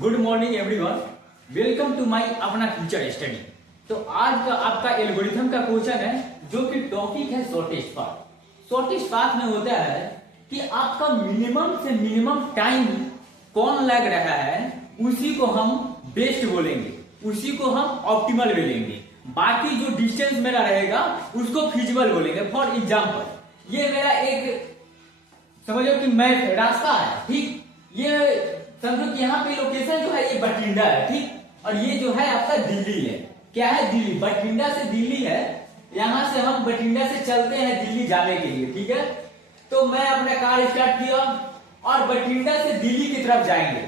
Good morning everyone, welcome to my अपना teacher study. तो आज का आपका एल्गोरिथम का क्वेश्चन है जो कि टॉपिक है शॉर्टेस्ट पाथ। शॉर्टेस्ट पाथ में होता है कि आपका मिनिमम से मिनिमम टाइम कौन लग रहा है उसी को हम बेस्ट बोलेंगे, उसी को हम ऑप्टिमल बोलेंगे, बाकी जो डिस्टेंस मेरा रहेगा उसको फिजिबल बोलेंगे। फॉर एग्जाम्पल ये मेरा एक समझो कि मैं रास्ता है, ठीक, ये समझो कि यहाँ पे लोकेशन जो है ये बठिंडा है, ठीक, और ये जो है आपका दिल्ली है। क्या है? दिल्ली। बठिंडा से दिल्ली है, यहाँ से हम बठिंडा से चलते हैं दिल्ली जाने के लिए, ठीक है। तो मैं अपना कार स्टार्ट किया और बठिंडा से दिल्ली की तरफ जाएंगे।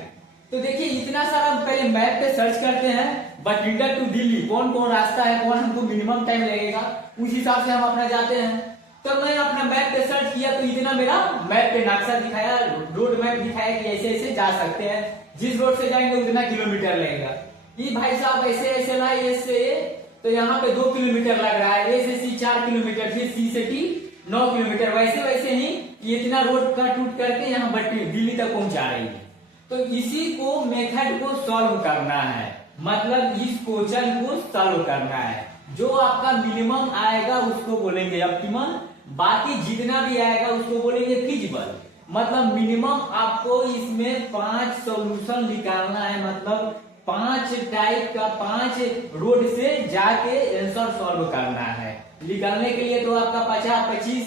तो देखिए इतना सारा हम पहले मैप पे सर्च करते हैं, बठिंडा टू दिल्ली कौन कौन रास्ता है, कौन हमको मिनिमम टाइम लगेगा, उस हिसाब से हम अपना जाते हैं। तो मैं अपना मैप पे सर्च किया तो इतना मेरा मैप पे नक्शा दिखाया, रोड मैप दिखाया कि ऐसे ऐसे जा सकते हैं, जिस रोड से जाएंगे उतना किलोमीटर लगेगा। ये भाई साहब ऐसे ऐसे ना, ऐसे तो यहाँ पे 2 किलोमीटर लग रहा है, ए से सी 4 किलोमीटर, फिर सी से टी 9 किलोमीटर, वैसे वैसे ही ये इतना रोड का टूट करके यहाँ दिल्ली तक पहुंचा रही है। तो इसी को मेथड को सॉल्व करना है, मतलब इस क्वेश्चन को सॉल्व करना है। जो आपका मिनिमम आएगा उसको बोलेंगे ऑप्टिमल, बाकी जितना भी आएगा उसको बोलेंगे फिजिबल। मतलब मिनिमम आपको इसमें 5 सॉल्यूशन निकालना है, मतलब 5 टाइप का 5 रोड से जाके आंसर सॉल्व करना है। निकालने के लिए तो आपका 50, 25,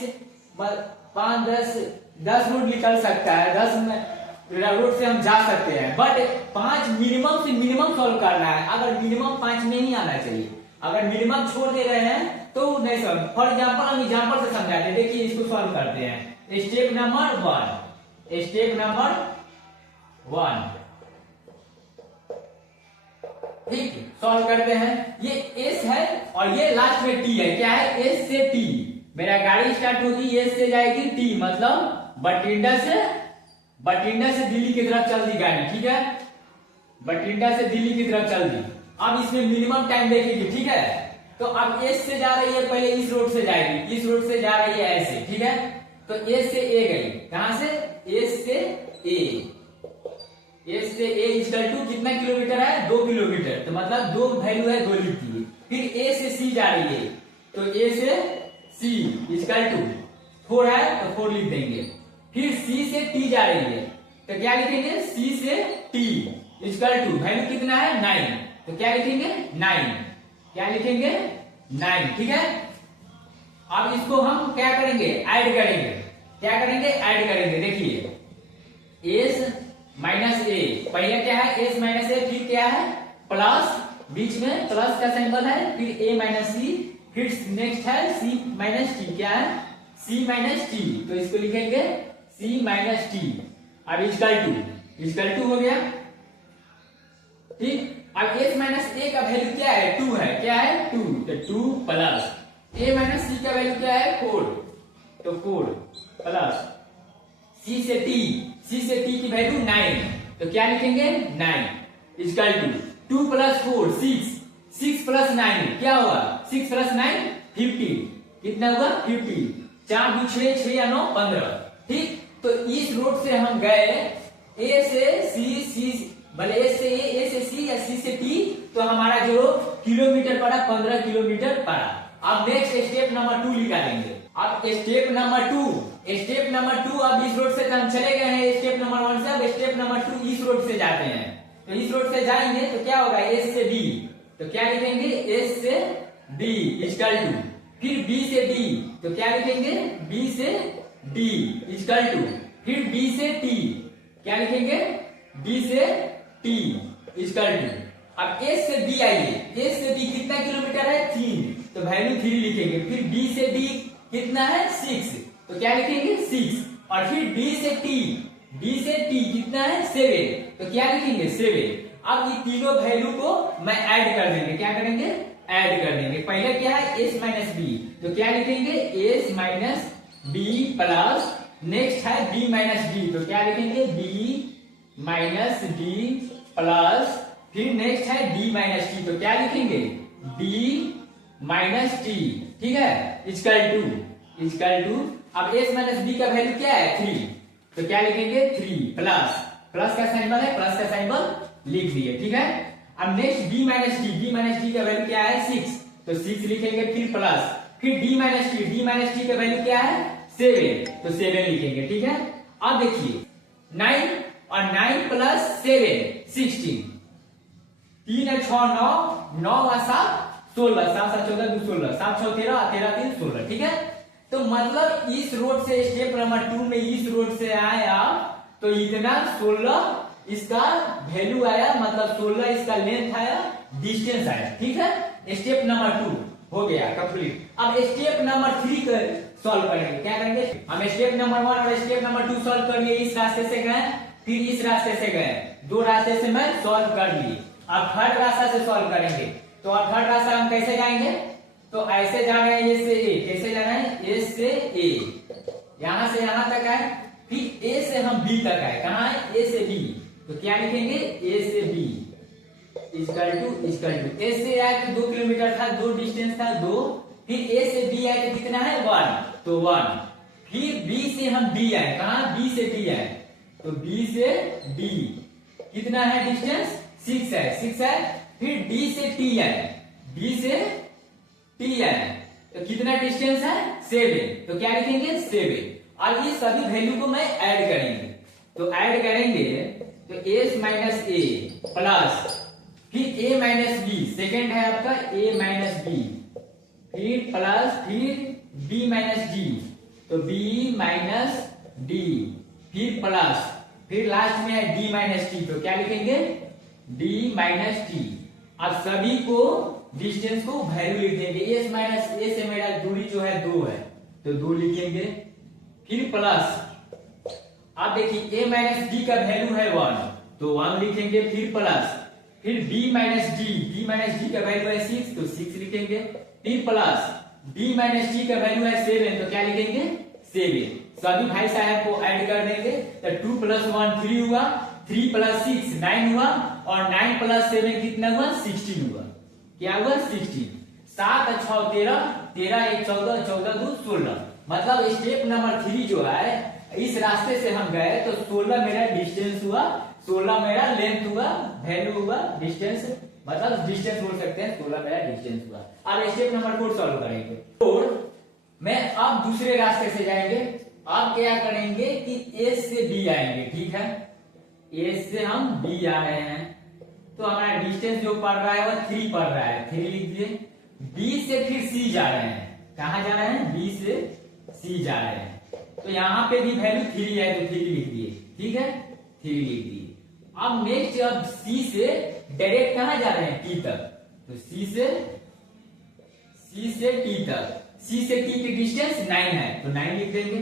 5, 10 रोड निकल सकता है, 10 रोड से हम जा सकते हैं, बट 5 मिनिमम से मिनिमम सॉल्व करना है। अगर मिनिमम 5 में ही आना चाहिए, अगर मिनिमम छोड़ दे रहे हैं तो नहीं सॉल्व। फॉर एग्जाम्पल हम एग्जाम्पल से समझाते हैं, देखिए इसको सॉल्व करते हैं। स्टेप नंबर 1, स्टेप नंबर 1, ठीक, सॉल्व करते हैं। ये एस है और ये लास्ट में टी है। क्या है? एस से टी। मेरा गाड़ी स्टार्ट होगी, एस से जाएगी टी, मतलब बठिंडा से दिल्ली की तरफ चल दी गाड़ी, ठीक है, बठिंडा से दिल्ली की तरफ चल दी। अब इसमें मिनिमम टाइम देखेगी, ठीक है। तो अब एस से जा रही है, पहले इस रोड से जाएगी, इस रोड से जा रही है ऐसे, ठीक है। तो एस से ए गई, कहां से? एस से ए, एस से ए इक्वल टू कितना किलोमीटर है? 2 किलोमीटर। तो मतलब 2 वैल्यू है, 2 लिख दिए। फिर ए से सी जा रही है, तो ए से सी इक्वल टू 4 है, तो 4 लिख देंगे। फिर सी से टी जा रही है, तो क्या लिखेंगे? सी से टी इक्वल टू वैल्यू कितना है? 9, तो क्या लिखेंगे? 9, क्या लिखेंगे? 9, ठीक है। अब इसको हम क्या करेंगे? ऐड करेंगे। क्या करेंगे? ऐड करेंगे। देखिए एस माइनस ए, पहले क्या है? एस माइनस ए, फिर क्या है? प्लस, बीच में प्लस का सिंबल है, फिर ए माइनस सी, फिर नेक्स्ट है सी माइनस टी। क्या है? सी माइनस टी, तो इसको लिखेंगे सी माइनस टी। अब इक्वल टू हो गया, ठीक। अब एस माइनस ए का वैल्यू क्या है? 2 है। क्या है? 2, तो 2 प्लस ए माइनस सी का वैल्यू क्या है? 4, तो 4 प्लस सी से टी की वैल्यू 9, तो क्या लिखेंगे? 9 इक्वल टू 2 प्लस 4 6 प्लस 9 क्या हुआ? 6 प्लस 9 50, कितना हुआ? 50, 4 2 6 6 या 9 15, ठीक। तो इस रोड से हम गए ए से सी भले ए से सी या सी से टी, तो हमारा जो किलोमीटर पड़ा 15 किलोमीटर पड़ा। अब नेक्स्ट स्टेप नंबर 2 निकालेंगे। अब स्टेप नंबर 2, अब इस रोड से हम चले गए हैं स्टेप नंबर 1 से, अब स्टेप नंबर 2 इस रोड से जाते हैं। तो इस रोड से जाएंगे तो क्या होगा? एस से बी, तो क्या लिखेंगे? एस से बी इक्वल टू, फिर बी से डी, तो क्या लिखेंगे? बी से डी इक्वल टू, फिर बी से टी, क्या लिखेंगे? बी से टी इक्वल टू। अब एस से बी आइए, एस से बी कितना किलोमीटर है? 3, तो वैल्यू 3 लिखेंगे। फिर बी से डी कितना है? 6, तो क्या लिखेंगे? 6, और फिर डी से टी कितना है? 7, तो क्या लिखेंगे? 7। अब ये तीनों वैल्यू को मैं ऐड कर देंगे। क्या करेंगे? ऐड कर देंगे। पहले क्या है? एस माइनस बी, तो क्या लिखेंगे? S minus b plus next है बी माइनस डी, तो क्या लिखेंगे? बी माइनस डी प्लस फिर नेक्स्ट है डी माइनस टी, तो क्या लिखेंगे? डी माइनस टी, ठीक है, इक्वल टू अब एस माइनस बी का वैल्यू क्या है? 3, तो क्या लिखेंगे? 3 प्लस का सिंबल है, प्लस का सिंबल, लिख दिए, ठीक है। अब नेक्स्ट d माइनस डी का वैल्यू क्या है 6, तो 6 लिखेंगे, फिर प्लस, फिर d माइनस टी का वैल्यू क्या है 7, तो 7 लिखेंगे, ठीक है। अब देखिए 9 और 9 प्लस 7 16, 3 और 6 9, 9 और 7 16, 7 7 14 2 16, 7 6 13, 13 3 16, ठीक है। तो मतलब इस रोड से स्टेप नंबर 2 में इस रोड से आए आप, तो इतना 16 इसका वैल्यू आया, मतलब 16 इसका लेंथ आया, डिस्टेंस आया, ठीक है। स्टेप नंबर 2 हो गया कंप्लीट। अब स्टेप नंबर 3 का सॉल्व करेंगे, क्या करेंगे, हम स्टेप नंबर 1 और स्टेप नंबर 2 सॉल्व कर लिए, इस रास्ते से गए, फिर इस रास्ते से गए, दो रास्ते से मैं सॉल्व कर लिए। अब थर्ड रास्ता से सॉल्व करेंगे, तो अब थर्ड रास्ता हम कैसे जाएंगे, तो ऐसे जा रहे हैं ए से ए, कैसे जाना है ए से ए, यहां से यहां तक है, फिर ए से हम बी तक है, कहां है ए से बी, तो क्या लिखेंगे ए से बी इक्वल टू ए से आए तो 2 किलोमीटर था, 2 डिस्टेंस था 2, फिर ए से बी आए तो कितना है 1, तो 1, फिर बी से हम डी आए, कहां बी से डी आए, तो बी से डी कितना है डिस्टेंस 6 है, 6 है, फिर डी से टी आए, डी से टी आए तो कितना डिस्टेंस है 7, तो क्या लिखेंगे 7। अब ये सभी वैल्यू को मैं ऐड करेंगे, तो ऐड करेंगे तो एस माइनस ए प्लस, फिर ए माइनस बी, सेकेंड है आपका ए माइनस बी, फिर प्लस, फिर बी माइनस डी, तो बी माइनस डी, फिर प्लस, फिर लास्ट में है डी माइनस टी, तो क्या लिखेंगे डी माइनस टी। अब सभी को डिस्टेंस को वैल्यू लिख देंगे, एस माइनस ए से मेरा दूरी जो है 2 है, तो 2 लिखेंगे, फिर प्लस, अब देखिए ए माइनस डी का वैल्यू है 1, तो 1 लिखेंगे, फिर प्लस, फिर b माइनस डी का वैल्यू है 6, तो 6 लिखेंगे, फिर प्लस b माइनस डी का वैल्यू है 7, तो क्या लिखेंगे 7। सभी भाई साहब को ऐड कर देंगे, तो 2 प्लस 1 3 हुआ, 3 प्लस 6 9 हुआ, और 9 प्लस 7 कितना हुआ 16 हुआ, क्या हुआ 16, 7 और 6 13, 13 1 14, 14 2 16, मतलब स्टेप नंबर 3 जो है इस रास्ते से हम गए तो 16 मेरा डिस्टेंस हुआ, 16 मेरा लेंथ हुआ, वैल्यू हुआ, डिस्टेंस मतलब डिस्टेंस बोल सकते हैं, 16 मेरा डिस्टेंस हुआ। अब स्टेप नंबर 4 सॉल्व करेंगे, और मैं अब दूसरे रास्ते से जाएंगे, अब क्या करेंगे कि ए से बी आएंगे, ठीक है, ए से हम बी आ रहे हैं, तो हमारा डिस्टेंस जो पड़ रहा है वो 3 पड़ रहा है, 3 लिख दिए, बी से फिर सी जा रहे हैं, कहां जा रहे हैं बी से सी जा रहे हैं, तो यहाँ पे भी वैल्यू 3 है, तो 3 लिख दिए, ठीक है 3 लिख दिए। अब नेक्स्ट अब सी से डायरेक्ट कहां जा रहे हैं टी तक, तो सी से टी तक, सी से टी की डिस्टेंस 9 है, तो 9 लिख देंगे।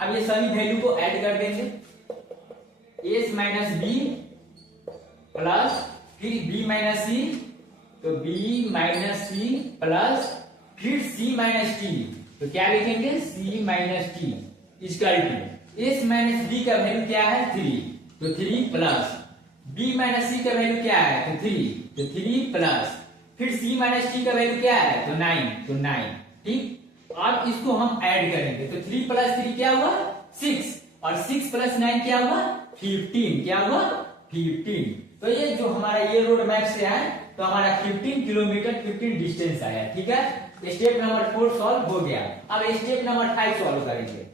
अब ये सभी वैल्यू को ऐड कर देंगे, एस माइनस बी प्लस, फिर बी माइनस सी, तो बी माइनस सी प्लस, फिर सी माइनस टी, तो क्या लिखेंगे C minus T equal to S minus B का वैल्यू क्या है 3, तो 3 प्लस, b माइनस सी का वैल्यू क्या है तो 3, तो 3 प्लस, फिर c माइनस टी का वैल्यू क्या है तो 9, तो 9, ठीक। अब इसको हम ऐड करेंगे, तो 3 प्लस 3 क्या हुआ 6, और 6 प्लस 9 क्या हुआ 15, क्या हुआ 15। तो ये जो हमारा ये रोड मैप से है, तो हमारा 15 किलोमीटर 15 डिस्टेंस आया, ठीक है। स्टेप नंबर 4 सॉल्व हो गया। अब स्टेप नंबर 5 सॉल्व करेंगे।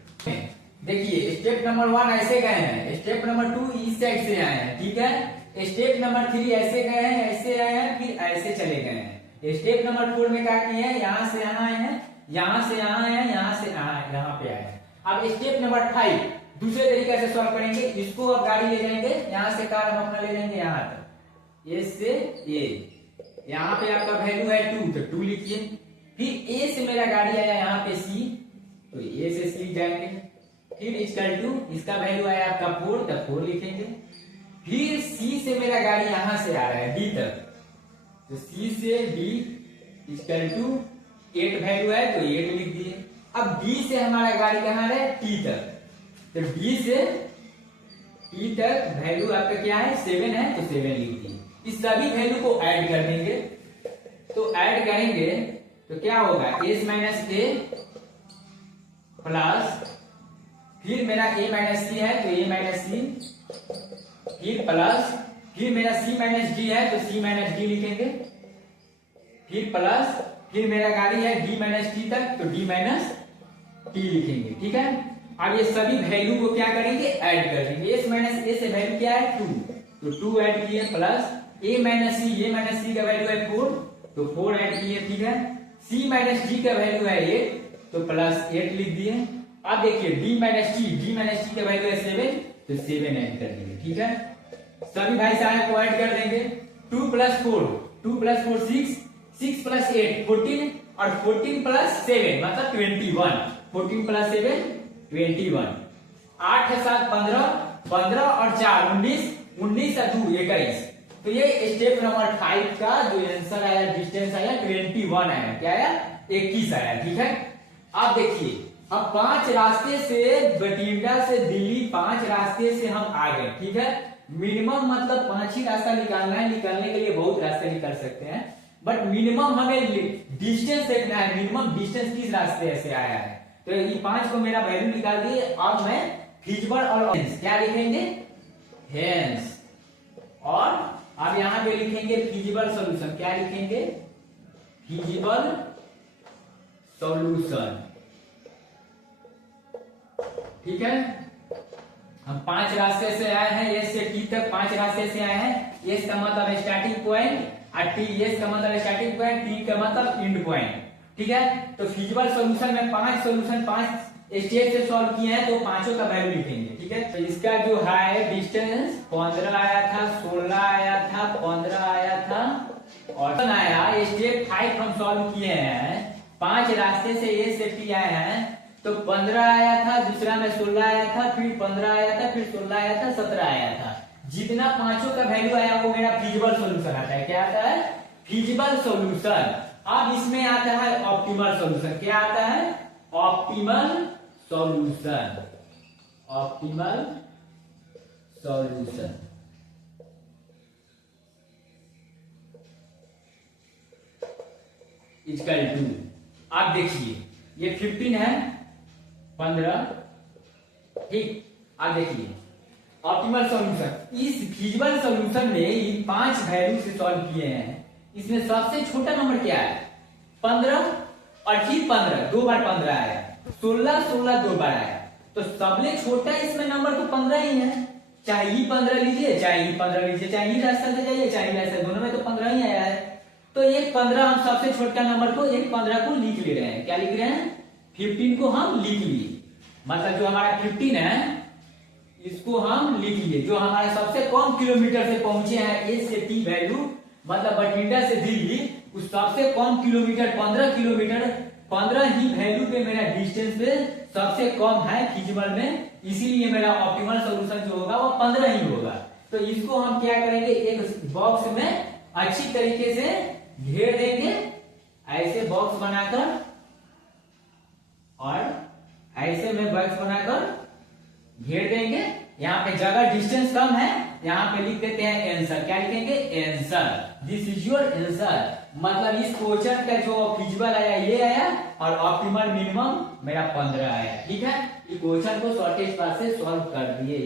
देखिए स्टेप नंबर 1 ऐसे गए हैं, स्टेप नंबर 2 इस साइड से आए हैं, ठीक है, स्टेप नंबर 3 ऐसे गए हैं, ऐसे आए हैं, फिर ऐसे चले गए हैं। स्टेप नंबर 4 में क्या किए हैं, यहाँ से यहाँ आए हैं, यहाँ से यहाँ आए हैं, यहाँ से यहाँ पे आए हैं। अब स्टेप नंबर 5 दूसरे तरीके से सॉल्व करेंगे, इसको अब गाड़ी ले जाएंगे, यहाँ से कार हम अपना ले जाएंगे यहाँ तक, ए से ए, यहाँ पे आपका वैल्यू है 2, तो 2 लिखिए, फिर ए से मेरा गाड़ी आया यहाँ पे सी, तो ए से सी जाएंगे, फिर इक्वल टू इसका वैल्यू आया आपका 4, तो 4 लिखेंगे, फिर सी से मेरा गाड़ी यहां से आ रहा है डी तक, तो सी से डी इक्वल टू 8 वैल्यू है, तो 8 लिख दिए। अब डी से हमारा गाड़ी कहां है टी तक, तो डी से टी तक वैल्यू आपका क्या है 7 है, तो 7 लिख दिए। इस सभी वैल्यू को ऐड कर देंगे, तो ऐड करेंगे तो क्या होगा एस माइनस ए प्लस, फिर मेरा a माइनस सी है, तो a माइनस सी, फिर प्लस, फिर मेरा c माइनस डी है तो c माइनस डी लिखेंगे, फिर प्लस, फिर मेरा गाड़ी है d माइनस टी तक तो d माइनस टी लिखेंगे। ठीक है, अब ये सभी वैल्यू को क्या करेंगे, ऐड कर देंगे। s माइनस a से वैल्यू क्या है 2, तो 2 ऐड किए, प्लस a माइनस c का वैल्यू है 4 तो 4 ऐड किए। ठीक है, c माइनस d का वैल्यू है 8 तो प्लस 8 लिख दिए। अब देखिए d माइनस टी का वैल्यू है 7 तो 7 ऐड कर देंगे। ठीक है, सभी भाई साहब को ऐड कर देंगे। 2 प्लस 4 6, 6 प्लस 8 14 और 14 प्लस 7 मतलब 21, 14 प्लस 7 21, 8 है 7 15, 15 और 4 19, 19 और 2 21। तो ये स्टेप नंबर 5 का जो आंसर आया, डिस्टेंस आया 21 आया, क्या आया 21 आया। ठीक है, अब देखिए अब 5 रास्ते से बठिंडा से दिल्ली 5 रास्ते से हम आ गए। ठीक है, मिनिमम मतलब 5 ही रास्ता निकालना है, निकालने के लिए बहुत रास्ते निकाल सकते हैं बट मिनिमम हमें डिस्टेंस देखना है, मिनिमम डिस्टेंस किस रास्ते से आया है। तो ये 5 को मेरा वैल्यू निकाल दिए। अब मैं फिजिबल और क्या लिखेंगे, हेंस, और अब यहां पे लिखेंगे फिजिबल सॉल्यूशन, क्या लिखेंगे फिजिबल सॉल्यूशन। ठीक है, हम 5 रास्ते से आए हैं, एस से टी तक 5 रास्ते से आए हैं। एस का मतलब स्टार्टिंग पॉइंट और टी, एस का मतलब स्टार्टिंग पॉइंट, टी का मतलब एंड पॉइंट। ठीक है, तो फिजिबल सॉल्यूशन में 5 सॉल्यूशन 5 स्टेज से सॉल्व किए हैं तो पांचों का वैल्यू लिखेंगे। ठीक है, तो इसका जो है डिस्टेंस 15 आया था, 16 आया था, 15 आया था और आया। स्टेप 5 हम सॉल्व किए हैं, 5 रास्ते से ए से टी आए हैं तो 15 आया था, दूसरा में 16 आया था, फिर 15 आया था, फिर 16 आया था, 17 आया था। जितना पांचों का वैल्यू आया वो मेरा फिजिबल सॉल्यूशन आता है। क्या आता है, फिजिबल सॉल्यूशन। अब इसमें आता है ऑप्टिमल सॉल्यूशन। क्या आता है, optimal solution, optimal solution. Equal to, आप देखिए ये 15 है, 15। ठीक, आप देखिए ऑप्टिमल सॉल्यूशन, इस फिजिबल सॉल्यूशन में इन 5 वैल्यू से सॉल्व किए हैं। इसमें सबसे छोटा नंबर क्या है 15 और फिर 15 दो बार 15 आया, 16 16 दो बार आया, तो सबसे छोटा इसमें नंबर तो 15 ही है। चाहे ये 15 लीजिए, चाहे ये 15 लीजिए, चाहे ये रास्ता से जाइए, चाहे ये रास्ता, दोनों में तो 15 ही आया है। तो एक 15 हम सबसे छोटा नंबर को एक 15 को लिख ले रहे हैं। क्या लिख रहे हैं, 15 को हम लिख लिए, मतलब जो हमारा 15 है इसको हम लिख लिए। जो हमारा सबसे कम किलोमीटर से पहुंचे हैं ए से टी वैल्यू, मतलब बठिंडा से दिल्ली, उस सबसे कम किलोमीटर 15 किलोमीटर, 15 ही वैल्यू पे मेरा डिस्टेंस पे सबसे कम है फिजिबल में, इसीलिए मेरा ऑप्टिमल सॉल्यूशन जो होगा वो 15 ही होगा। तो इसको हम क्या करेंगे, एक बॉक्स में अच्छी तरीके से घेर देंगे, ऐसे बॉक्स बनाकर, और ऐसे में बॉक्स बनाकर घेर देंगे। यहाँ पे जगह डिस्टेंस कम है, यहाँ पे लिख देते हैं आंसर। क्या लिखेंगे, answer, this is your answer. मतलब इस क्वेश्चन का जो फिजिबल आया ये आया और ऑप्टिमल मिनिमम मेरा 15 आया। ठीक है, इस क्वेश्चन को शॉर्टेज पास से सॉल्व कर दिए।